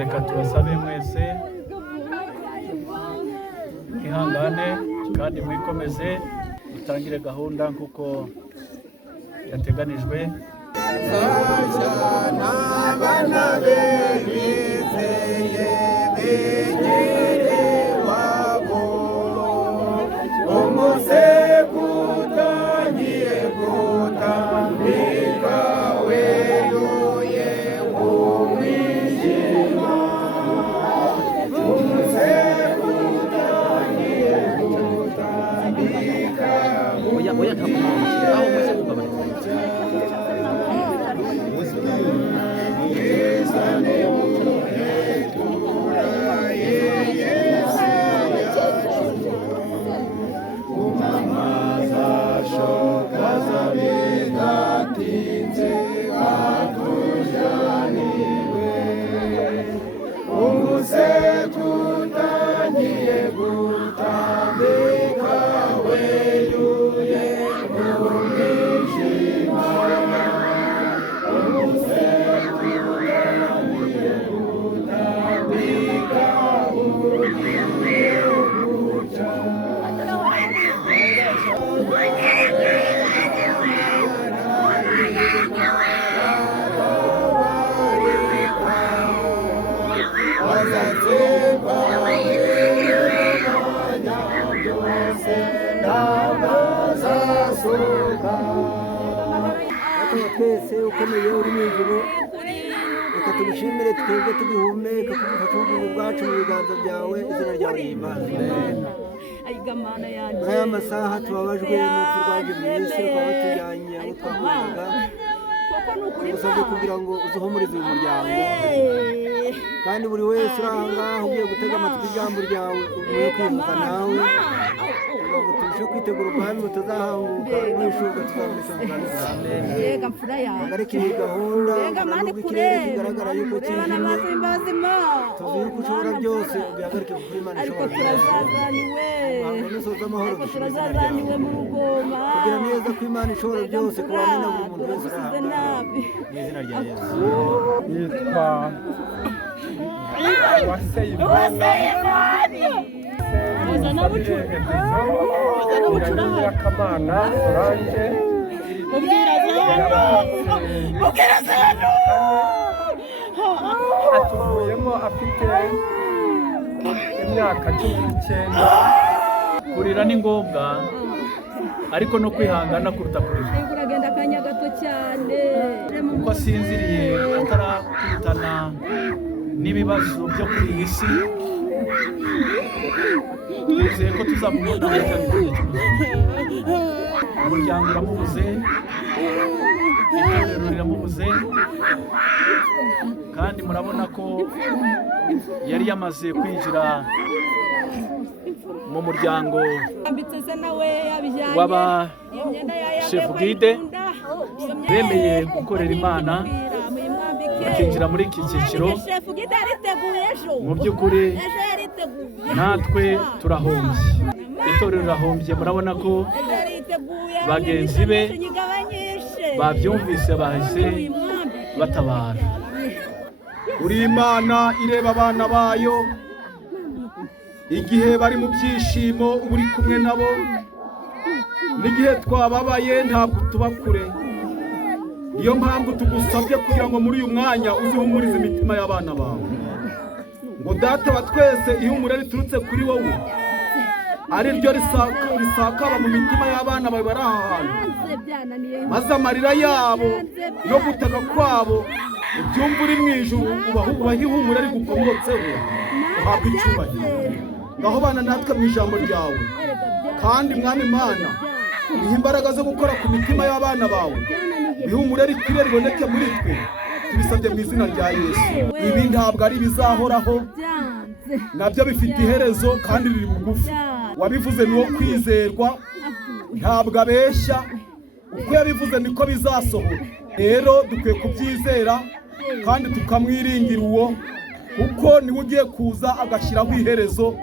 Reka tubasabe mwese ihangane kandi mwikomeze dutangire gahunda nkuko yateganijwe. twese ukomeye uri mu ijuru, reka tubishimire twebwe tubihumeka kubufasha ubugingo bwacu mu biganza byawe, izina ryawe ry'Imana. Muri aya masaha tubabajwe n'urupfu rwaje mu isi, rukaba batujyanye aho twakundaga, tugusabye kugira ngo uzuhumurize uyu muryango, kandi buri wese uri aha ngaha ugiye gutega amatwi ijambo ryawe ugiye kwimuka nawe, kugira ngo turusheho kwitegura ubwami butazahanguka n'ishuka tuzamusanganiza. Hagarike iyi gahunda nubwo ikirere kigaragara yuko kijimye, tuzi yuko ushobora byose, ubihagarike kuko Imana ishobora byose. Ntabwo nusoza amahoro dushimizaniwe kugira neza ko Imana ishobora byose, kubana na buri muntu wese uri aha ngaha mu izina rya Yesu. Yitwa Yvonne Uzana bucura Kamana Solange mubwira zano atuvuyemo afite imyaka 19. Kurira ni ngombwa ariko no kwihangana kuruta kurira. Uragenda akanya gato cyane Uko asinziriye atarakutana n'ibibazo byo kuri iyi si, twizeye ko tuzamubona mu gihe cy'ubuzima. Umuryango uramubuze, itorero riramubuze, kandi murabona ko yari yamaze kwinjira mu muryango w'abashefu guide bemeye gukorera Imana, bakinjira muri iki cyiciro. Mu by'ukuri natwe turahombye, itorero rirahombye. Murabona ko bagenzi be babyumvise bahise batabara. Uri Imana ireba abana bayo igihe bari mu byishimo, uri kumwe nabo, n'igihe twababaye ntabwo tuba kure. Niyo mpamvu tugusabye kugira ngo muri uyu mwanya uzihumurize imitima y'abana bawe, ngo Data wa twese ihumure riturutse kuri wowe ari ryo risakaba mu mitima y'abana bawe bari aha hantu, maze amarira yabo no gutaka kwabo ibyumva uri mu ijuru ubahe ihumure rigukomotseho, uhabwe icyubahiro. ngaho bana natwe mu ijambo ryawe, kandi Mwami Imana niha imbaraga zo gukora ku mitima y'abana bawe, ihumure rikwiriye riboneke muri twe, tubisabye mu izina rya Yesu. Ibi ntabwo ari bizahoraho, nabyo bifite iherezo kandi riri bugufi. Wabivuze ni wo kwizerwa, ntabwo abeshya, uko yabivuze niko bizasohora. Rero dukwiye kubyizera kandi tukamwiringira uwo, kuko niwe ugiye kuza agashyiraho iherezo.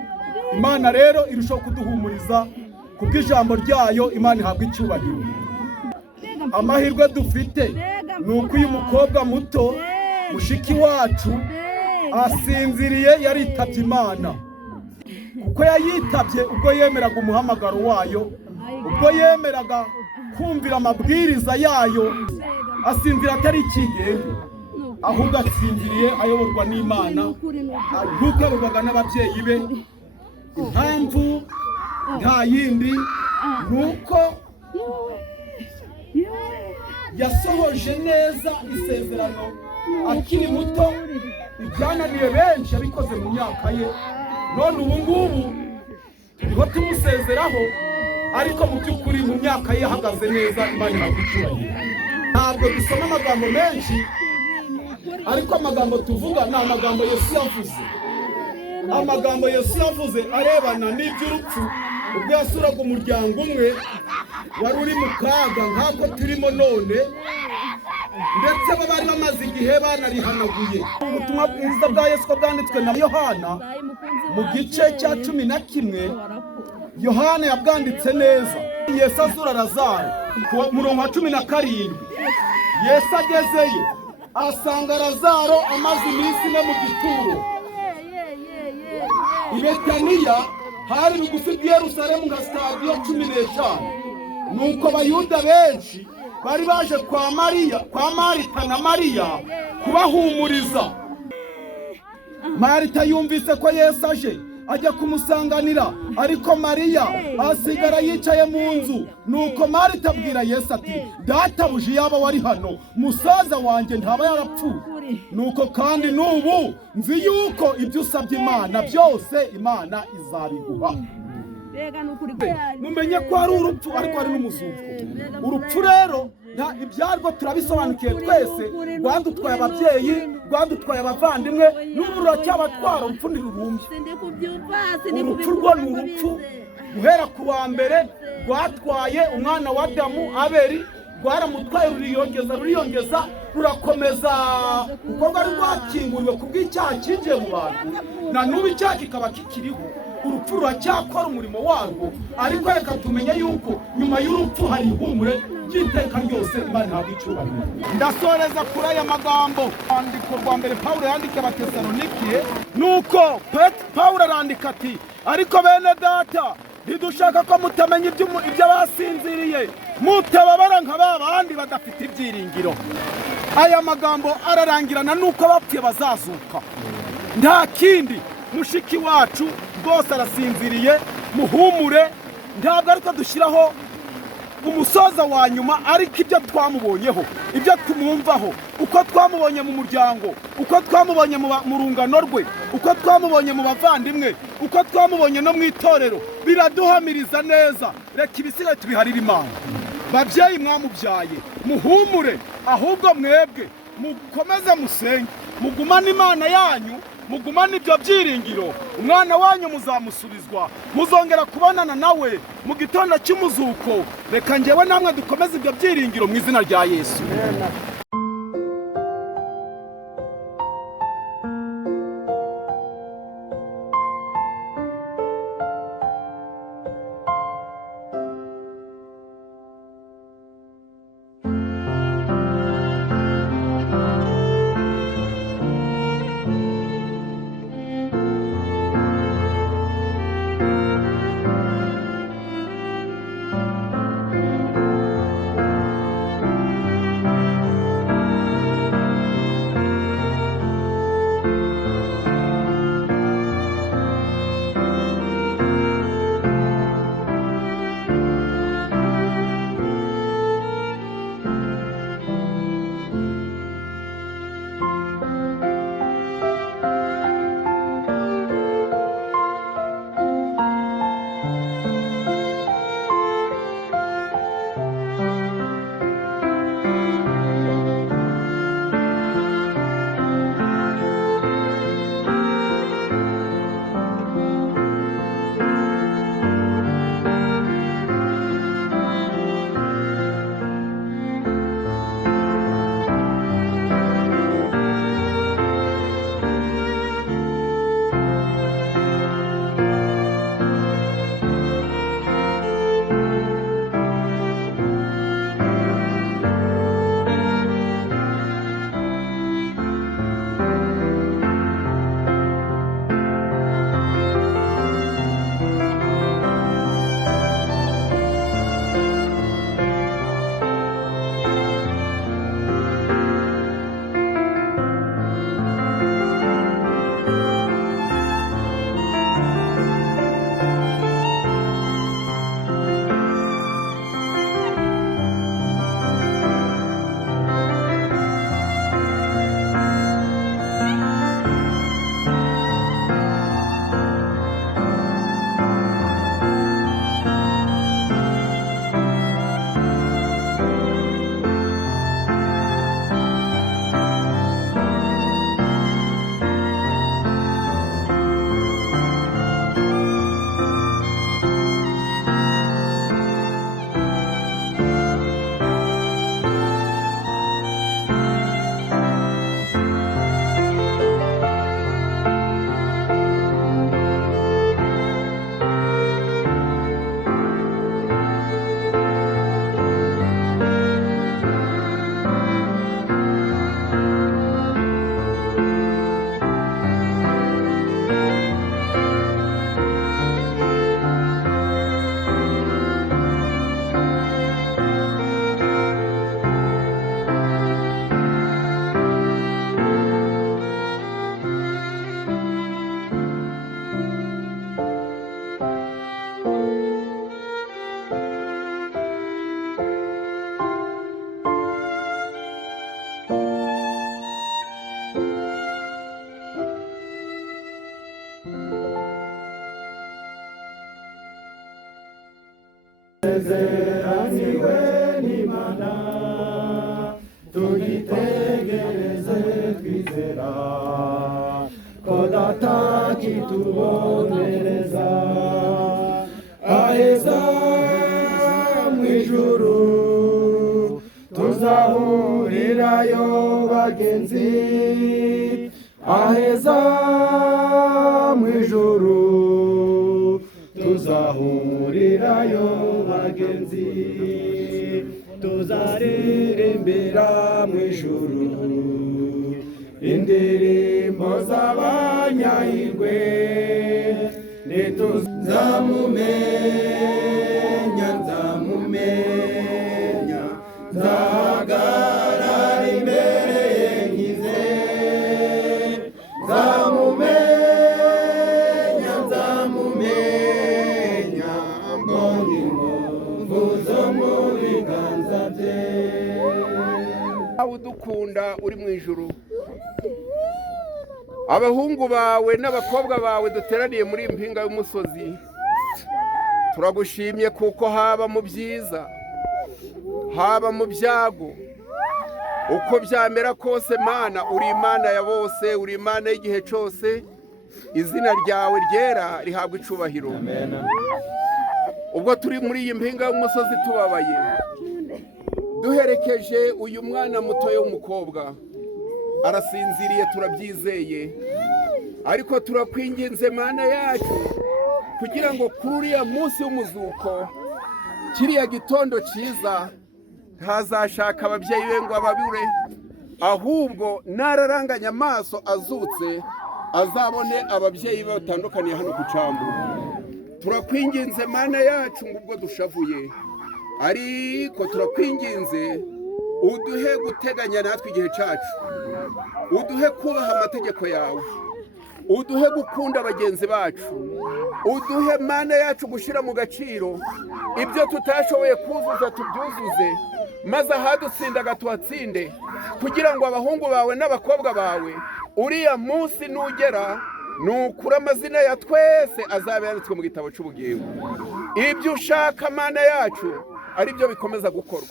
Imana rero irushaho kuduhumuriza kubw'ijambo ryayo. Imana ihabwa icyubahiro. Amahirwe dufite ni uko uyu mukobwa muto mushiki wacu asinziriye yaritabye Imana, kuko yayitabye ubwo yemeraga umuhamagaro wayo, ubwo yemeraga kumvira amabwiriza yayo. Asinzira atari ikigenge, ahubwo asinziriye ayoborwa n'Imana, nk'uko ayoborwaga n'ababyeyi be. Impamvu nta yindi, ni uko yasohoje neza isezerano akiri muto. Ibyananiye benshi yabikoze mu myaka ye, none ubu ngubu turiho tumusezeraho, ariko mu by'ukuri mu myaka ye ahagaze neza. Imana ihabwa icyubahiro. Ntabwo dusoma amagambo menshi, ariko amagambo tuvuga ni amagambo Yesu yavuze. Amagambo Yesu yavuze arebana n'iby'urupfu, ubwo yasuraga umuryango umwe wari uri mu kaga nk'ako turimo none, ndetse bo bari bamaze igihe banarihanaguye. Ubutumwa bwiza bwa Yesu bwanditswe na Yohana mu gice cya 11, Yohana yabwanditse neza. Yesu azura Lazaro ku murongo wa 17. Yesu agezeyo asanga Lazaro amaze iminsi ine mu gituro. I Betaniya hari bugufi bw'i Yerusalemu nka stadiyo 15. Nuko abayuda benshi bari baje kwa Marita na Mariya kubahumuriza. Marita yumvise ko Yesu aje, ajya kumusanganira, ariko Mariya asigara yicaye mu nzu. Nuko Marita abwira Yesu ati, databuja yaba wari hano, musaza wanjye ntaba yarapfuye. Nuko kandi n'ubu nzi yuko ibyo usabye Imana byose Imana izabiguha. Mumenye ko ari urupfu, ariko ari n'umuzuko. Urupfu rero ibyarwo turabisobanukiye twese. Rwandutwaye ababyeyi, rwandutwaye abavandimwe, n'ubu ruracyabatwara. Urupfu ntirurumbye. Urupfu rwo ni urupfu. Guhera ku wa mbere rwatwaye umwana wa Adamu Abeli, rwaramutwaye ruriyongeza rurakomeza, kuko rwari rwakinguriwe kubw'icyaha cyinjiye mu bantu, na n'ubu icyaha kikaba kikiriho. Urupfu ruracyakora umurimo warwo, ariko reka tumenye yuko nyuma y'urupfu hari ihumure ry'iteka ryose. Imana ihabwa icyubahiro. Ndasoreza kuri aya magambo andiko rwa mbere Pawulo yandika Abatesalonike. Nuko Pawulo arandika ati, ariko bene data, ntidushaka ko mutamenya ibyo basinziriye, mutababara nka ba bandi badafite ibyiringiro. Aya magambo ararangirana nuko abapfuye bazazuka, nta kindi. Mushiki wacu bose arasinziriye, muhumure. Ntabwo ariko dushyiraho umusoza wa nyuma, ariko ibyo twamubonyeho, ibyo tumwumvaho, uko twamubonye mu muryango, uko twamubonye mu rungano rwe, uko twamubonye mu bavandimwe, uko twamubonye no mu itorero, biraduhamiriza neza. Reka ibisigaye tubiharire Imana. Babyeyi mwamubyaye, muhumure, ahubwo mwebwe mukomeze musenge, mugumane Imana yanyu, mugumane ibyo byiringiro. Umwana wanyu muzamusubizwa, muzongera kubonana nawe mu gitondo cy'umuzuko. Reka njyewe namwe dukomeze ibyo byiringiro mu izina rya Yesu. twasezeraniwe n'Imana tugitegereze twizera ko data kitubonereza aheza mu ijuru tuzahurirayo bagenzi aheza mu ijuru tuzahurirayo bagenzi tuzaririmbira mu ijuru indirimbo z'abanyahirwe nzamumenya nzahagarara imbere ye nkize nzamumenya mbonye inkovu zo mu biganza bye. Aho udukunda uri mu ijuru, abahungu bawe n'abakobwa bawe duteraniye muri iyi mpinga y'umusozi, turagushimye kuko haba mu byiza haba mu byago uko byamera kose Mana uri Imana ya bose, uri Imana y'igihe cyose, izina ryawe ryera rihabwa icubahiro. Ubwo turi muri iyi mpinga y'umusozi tubabaye duherekeje uyu mwana muto w'umukobwa, arasinziriye turabyizeye, ariko turakwinginze Mana yacu kugira ngo kuri uriya munsi w'umuzuko, kiriya gitondo cyiza, ntazashaka ababyeyi be ngo ababure, ahubwo nararanganya amaso azutse azabone ababyeyi be batandukaniye hano ku cambu. Turakwinginze Mana yacu ngo ubwo dushavuye, ariko turakwinginze uduhe guteganya natwe igihe cyacu, uduhe kubaha amategeko yawe, uduhe gukunda bagenzi bacu, uduhe Mana yacu gushyira mu gaciro ibyo tutashoboye kuzuza tubyuzuze, maze ahadutsindaga tuhatsinde, kugira ngo abahungu bawe n'abakobwa bawe uriya munsi nugera nukura amazina ya twese azabe yanditswe mu gitabo cy'ubugingo. Ibyo ushaka Mana yacu ari byo bikomeza gukorwa.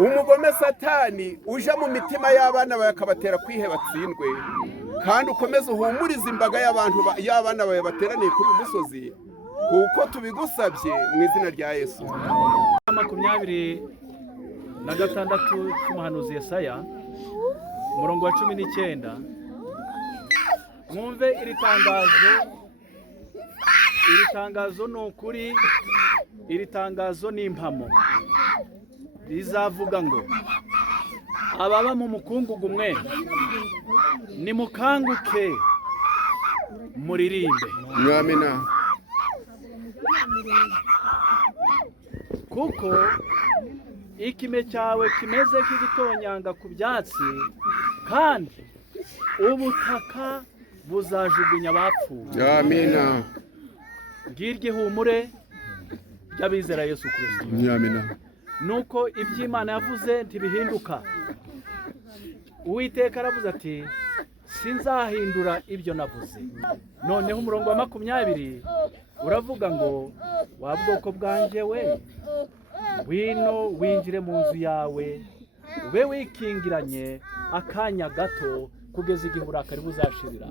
Umugome Satani uja mu mitima y'abana bawe akabatera kwiheba batsindwe, kandi ukomeze uhumurize imbaga y'abana bawe bateraniye kuri uyu musozi, kuko tubigusabye mu izina rya Yesu. 26 cy'umuhanuzi Yesaya umurongo wa 19. Mwumve iri tangazo ni ukuri, iri tangazo ni impamo. Rizavuga ngo ababa mu mukungugu mwe nimukanguke muririmbe. Amina. Kuko ikime cyawe kimeze nk'igitonyanga ku byatsi, kandi ubutaka buzajugunya abapfuye. Amina. Ngirye humure ry'abizera Yesu Kristo. Amina. Nuko iby'Imana yavuze ntibihinduka. Uwiteka aravuze ati sinzahindura ibyo navuze. Noneho umurongo wa 20 uravuga ngo wa bwoko bwanjye we, wino winjire mu nzu yawe, ube wikingiranye akanya gato kugeza igihe uburakari buzashirira.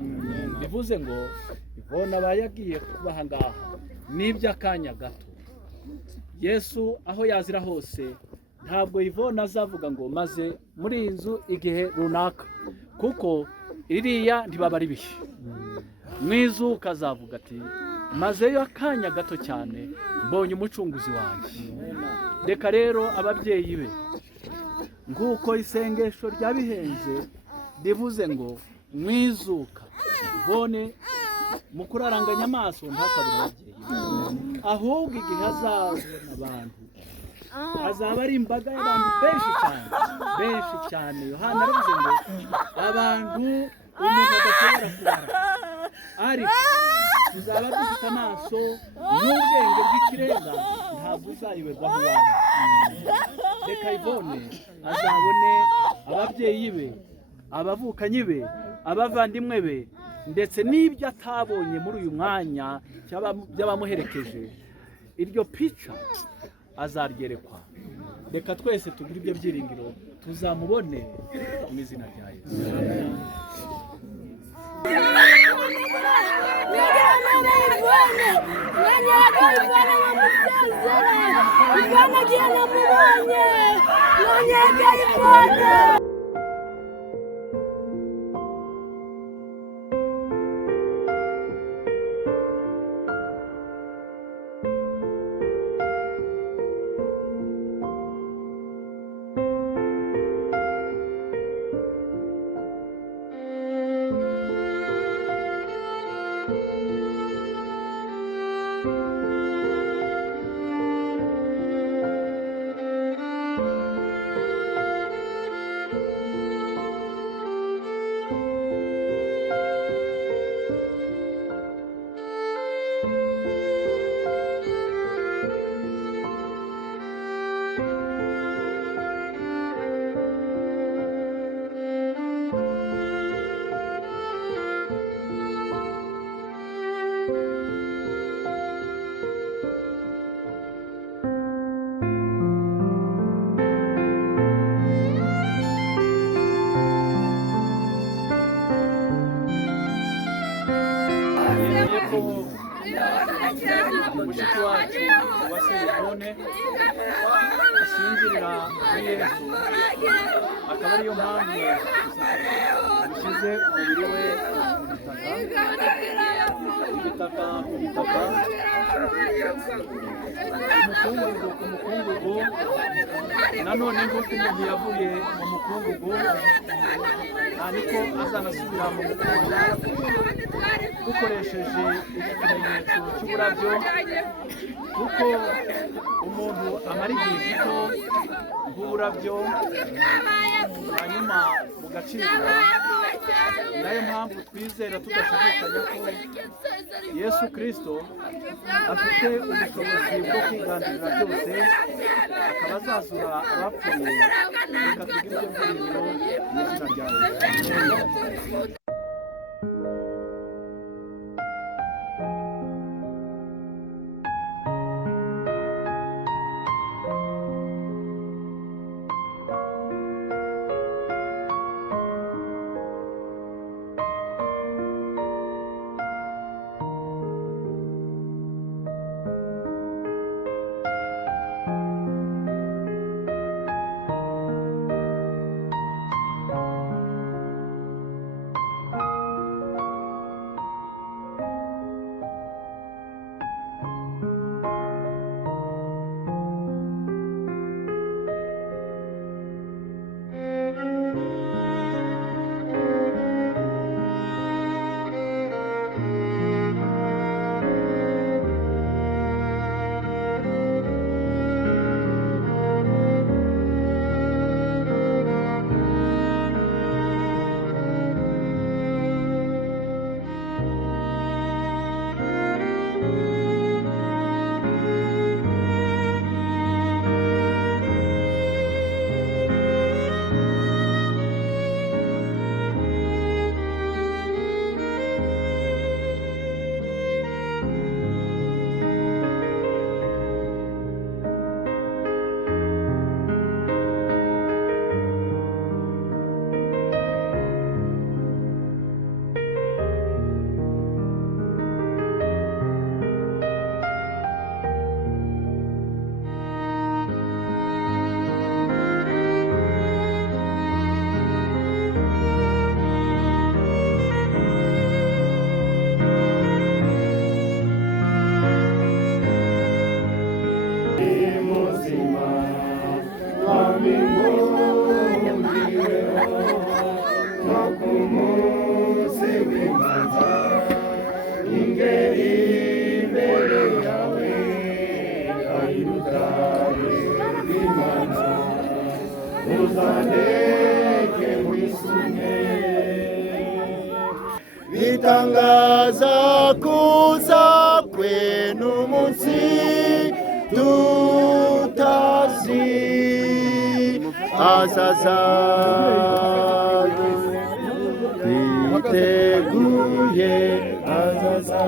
Bivuze ngo Yvonne abayagiye kubaha ngaha n'iby'akanya gato. Yesu aho yazira hose ntabwo Yvonne azavuga ngo maze muri iyi nzu igihe runaka, kuko iriya ntibaba ari bihe. Mwizu kazavuga ati mazeyo akanya gato cyane mbonye umucunguzi wanjye. Reka rero ababyeyi be, nguko isengesho ryabihenze rivuze ngo mwizuka Yvonne mukuraranganya amaso ntakabura ababyeyi, ahubwo igihe azabona abantu azaba ari imbaga y'abantu benshi cyane. Yohana aravuze ngo abantu umuntu adashobora kubara, ariko tuzaba dufite amaso n'ubwenge bw'ikirenga, ntabwo uzayiberwaho wawe. Reka Yvonne azabone ababyeyi be, abavukanyi be, abavandimwe be, ndetse n'ibyo atabonye muri uyu mwanya by'abamuherekeje. Iryo pica azaryerekwa. Reka twese tugire ibyo byiringiro tuzamubone mu izina rya Yesu. Mushiki wacu UWASE Yvonne asinzirira muri Yesu, akaba ariyo mpamvu yashyize umubiri we ku gitaka ku mukungugu, nanone nk'uko umuntu yavuye mu mukungugu niko azanasubira mu mukungugu, dukoresheje ikimenyetso cy'uburabyo, kuko umuntu amara igihe gito nk'uburabyo hanyuma bugacibwa. Nayo mpamvu twizera tudashidikanya ko Yesu Kristo afite ubushobozi bwo kwiganirira byose, akaba azazura abapfuye. Reka tugire ibyo byiringiro mu izina rya Yesu. Bitangaza kuza kwenu munsi tutazi azaza twiteguye azaza.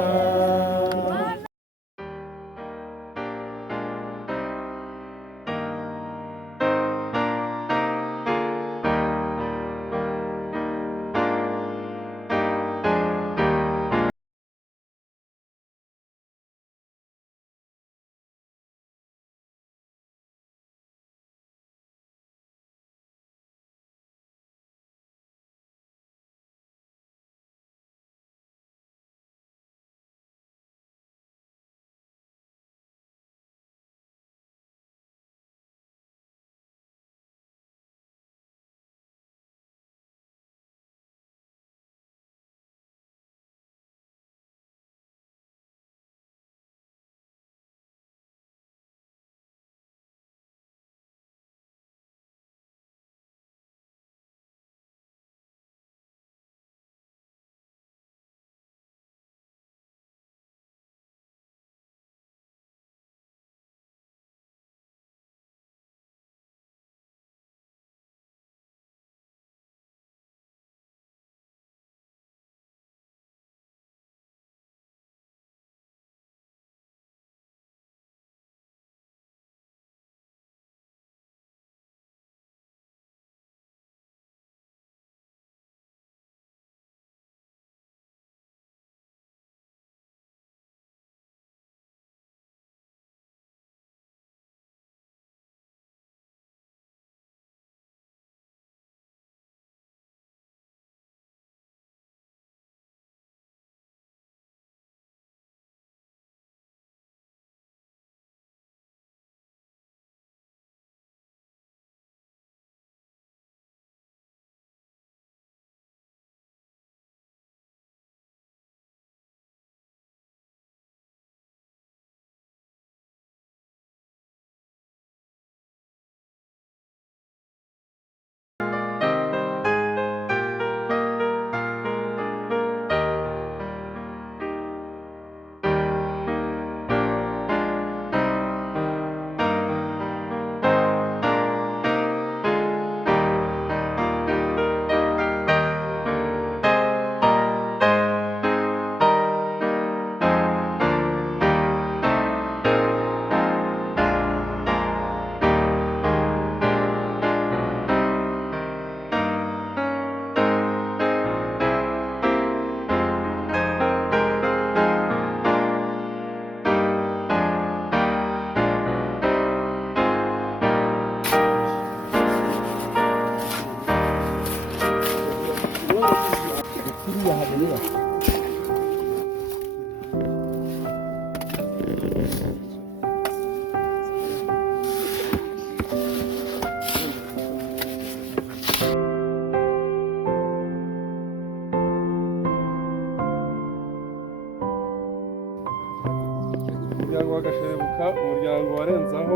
kwibuka umuryango warenzaho,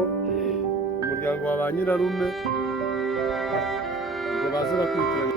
umuryango wa ba nyirarume ngo baze bakurikirana.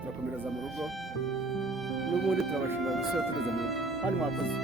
turakomereza mu rugo n'ubundi turabashimira gusa tugeze mu rugo kandi mwakoze.